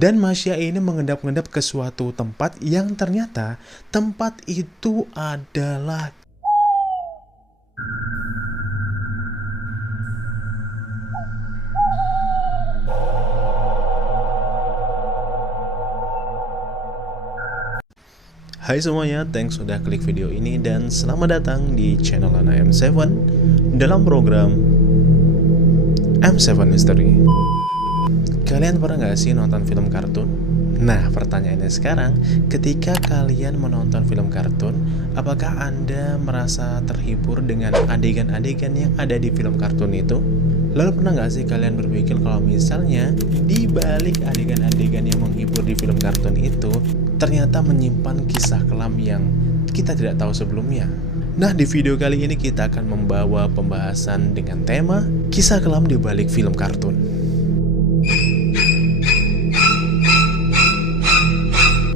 Dan Masya ini mengendap-endap ke suatu tempat yang ternyata tempat itu adalah Hai semuanya, thanks sudah klik video ini dan selamat datang di channel Lana M7 dalam program M7 Mystery. Kalian pernah gak sih nonton film kartun? Nah, pertanyaannya sekarang, ketika kalian menonton film kartun, apakah Anda merasa terhibur dengan adegan-adegan yang ada di film kartun itu? Lalu pernah gak sih kalian berpikir kalau misalnya di balik adegan-adegan yang menghibur di film kartun itu ternyata menyimpan kisah kelam yang kita tidak tahu sebelumnya? Nah, di video kali ini kita akan membawa pembahasan dengan tema kisah kelam di balik film kartun.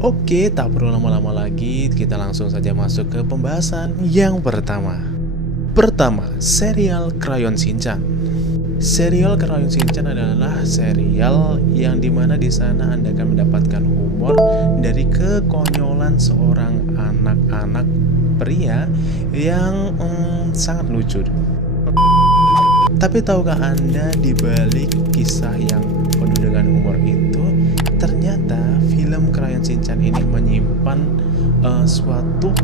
Oke, tak perlu lama-lama lagi, kita langsung saja masuk ke pembahasan yang pertama. Pertama, serial Crayon Shinchan. Serial Crayon Shinchan adalah serial yang dimana di sana Anda akan mendapatkan humor dari kekonyolan seorang anak-anak pria yang sangat lucu. Tapi tahukah Anda di balik kisah yang penuh dengan humor itu, ternyata film Crayon Shinchan ini menyimpan suatu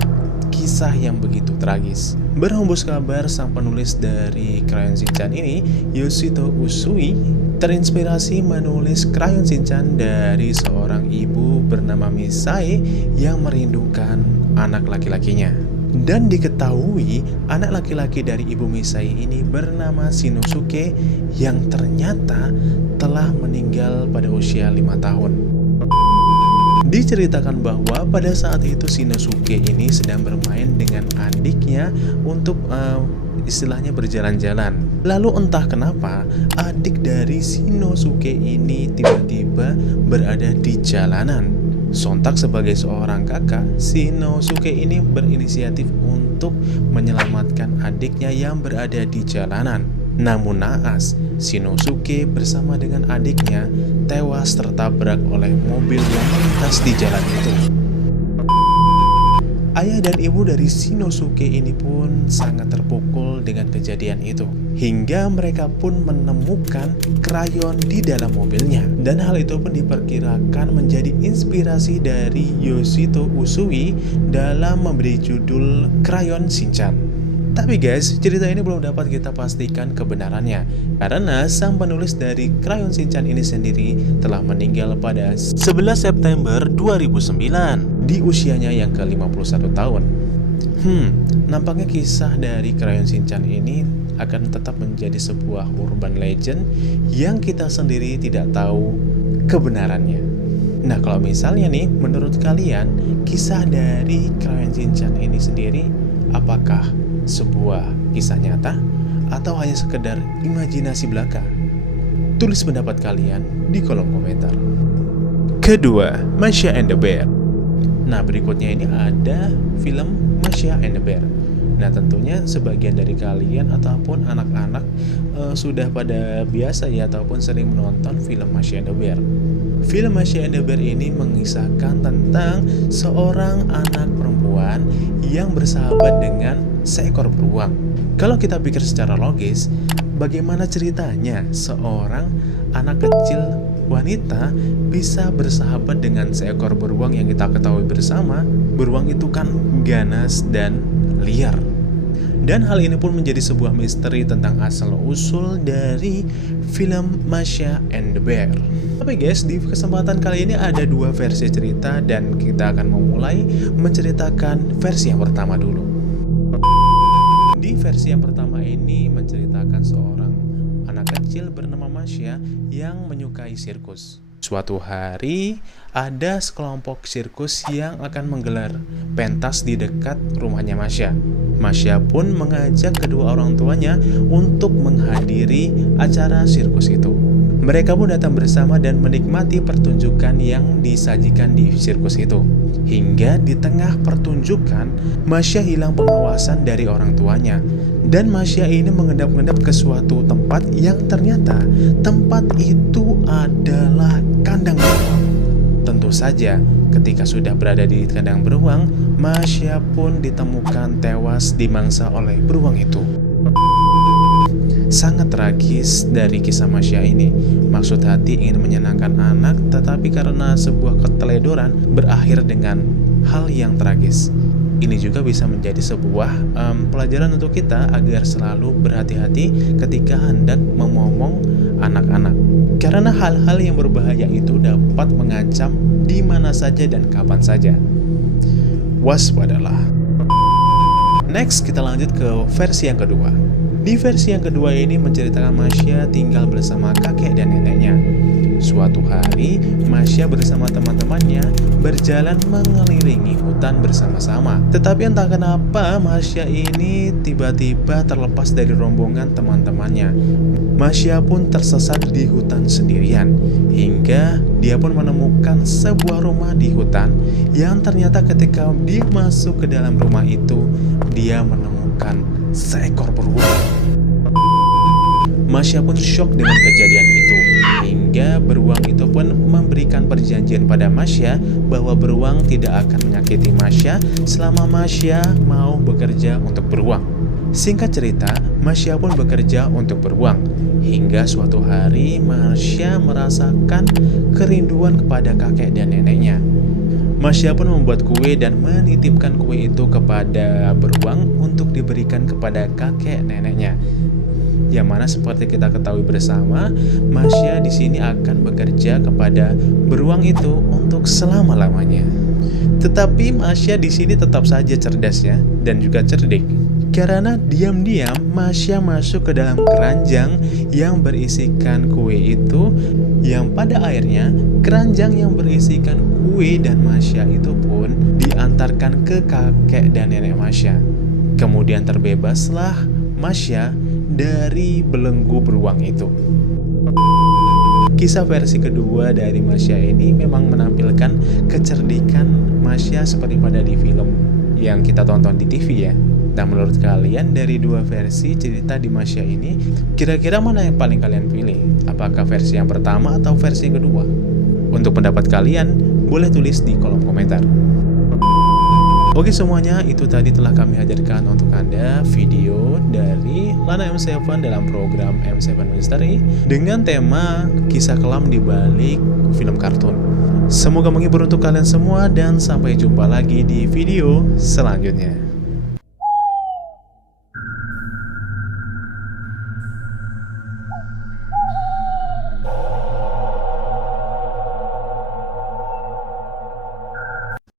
kisah yang begitu tragis. Berhembus kabar, sang penulis dari Crayon Shinchan ini, Yoshito Usui, terinspirasi menulis Crayon Shinchan dari seorang ibu bernama Misae yang merindukan anak laki-lakinya. Dan diketahui anak laki-laki dari ibu Misae ini bernama Shinosuke yang ternyata telah meninggal pada usia 5 tahun. Diceritakan bahwa pada saat itu Shinosuke ini sedang bermain dengan adiknya untuk istilahnya berjalan-jalan. Lalu entah kenapa adik dari Shinosuke ini tiba-tiba berada di jalanan. Sontak sebagai seorang kakak, Shinosuke ini berinisiatif untuk menyelamatkan adiknya yang berada di jalanan. Namun naas, Shinosuke bersama dengan adiknya tewas tertabrak oleh mobil yang melintas di jalan itu. Ayah dan ibu dari Shinosuke ini pun sangat terpukul dengan kejadian itu, hingga mereka pun menemukan krayon di dalam mobilnya. Dan hal itu pun diperkirakan menjadi inspirasi dari Yoshito Usui dalam memberi judul Crayon Shinchan. Tapi guys, cerita ini belum dapat kita pastikan kebenarannya, karena sang penulis dari Crayon Shinchan ini sendiri telah meninggal pada 11 September 2009 di usianya yang ke-51 tahun. Nampaknya kisah dari Crayon Shinchan ini akan tetap menjadi sebuah urban legend yang kita sendiri tidak tahu kebenarannya. Nah, kalau misalnya nih, menurut kalian, kisah dari Crayon Shinchan ini sendiri apakah sebuah kisah nyata atau hanya sekedar imajinasi belaka? Tulis pendapat kalian di kolom komentar. Kedua, Masha and the Bear. Nah, berikutnya ini ada film Masha and the Bear. Nah, tentunya sebagian dari kalian ataupun anak-anak sudah pada biasa ya ataupun sering menonton film Masha and the Bear. Film Masha and the Bear ini mengisahkan tentang seorang anak perempuan yang bersahabat dengan seekor beruang. Kalau kita pikir secara logis, bagaimana ceritanya seorang anak kecil wanita bisa bersahabat dengan seekor beruang yang kita ketahui bersama, beruang itu kan ganas dan liar. Dan hal ini pun menjadi sebuah misteri tentang asal-usul dari film Masha and the Bear. Tapi guys, di kesempatan kali ini ada dua versi cerita dan kita akan memulai menceritakan versi yang pertama dulu. Di versi yang pertama ini menceritakan seorang anak kecil bernama Masha yang menyukai sirkus. Suatu hari, ada sekelompok sirkus yang akan menggelar pentas di dekat rumahnya Masha. Masha pun mengajak kedua orang tuanya untuk menghadiri acara sirkus itu. Mereka pun datang bersama dan menikmati pertunjukan yang disajikan di sirkus itu. Hingga di tengah pertunjukan, Masha hilang pengawasan dari orang tuanya. Dan Masha ini mengendap-endap ke suatu tempat yang ternyata tempat itu adalah kandang beruang. Baru saja ketika sudah berada di kandang beruang, Masya pun ditemukan tewas dimangsa oleh beruang itu. Sangat tragis dari kisah Masya ini. Maksud hati ingin menyenangkan anak, tetapi karena sebuah keteledoran berakhir dengan hal yang tragis. Ini juga bisa menjadi sebuah pelajaran untuk kita agar selalu berhati-hati ketika hendak memomong anak-anak. Karena hal-hal yang berbahaya itu dapat mengancam di mana saja dan kapan saja. Waspadalah. Next, kita lanjut ke versi yang kedua. Di versi yang kedua ini menceritakan Masya tinggal bersama kakek dan neneknya. Suatu hari, Masya bersama teman-temannya berjalan mengelilingi hutan bersama-sama. Tetapi entah kenapa Masya ini tiba-tiba terlepas dari rombongan teman-temannya. Masya pun tersesat di hutan sendirian, hingga dia pun menemukan sebuah rumah di hutan yang ternyata ketika dia masuk ke dalam rumah itu, dia menemukan seekor beruang. Masya pun syok dengan kejadian itu, hingga beruang itu pun memberikan perjanjian pada Masya bahwa beruang tidak akan menyakiti Masya selama Masya mau bekerja untuk beruang. Singkat cerita, Masya pun bekerja untuk beruang, hingga suatu hari Masya merasakan kerinduan kepada kakek dan neneknya. Masya pun membuat kue dan menitipkan kue itu kepada beruang untuk diberikan kepada kakek neneknya. Yang mana seperti kita ketahui bersama, Masya di sini akan bekerja kepada beruang itu untuk selama-lamanya. Tetapi Masya di sini tetap saja cerdas ya, dan juga cerdik. Karena diam-diam Masya masuk ke dalam keranjang yang berisikan kue itu, yang pada akhirnya keranjang yang berisikan kue dan Masya itu pun diantarkan ke kakek dan nenek Masya. Kemudian terbebaslah Masya dari belenggu beruang itu. Kisah versi kedua dari Masya ini memang menampilkan kecerdikan Masya seperti pada di film yang kita tonton di TV ya. Nah, menurut kalian dari dua versi cerita di Masya ini, kira-kira mana yang paling kalian pilih? Apakah versi yang pertama atau versi yang kedua? Untuk pendapat kalian, boleh tulis di kolom komentar. Oke semuanya, itu tadi telah kami hadirkan untuk Anda video dari Lana M7 dalam program M7 Mystery dengan tema kisah kelam di balik film kartun. Semoga menghibur untuk kalian semua dan sampai jumpa lagi di video selanjutnya.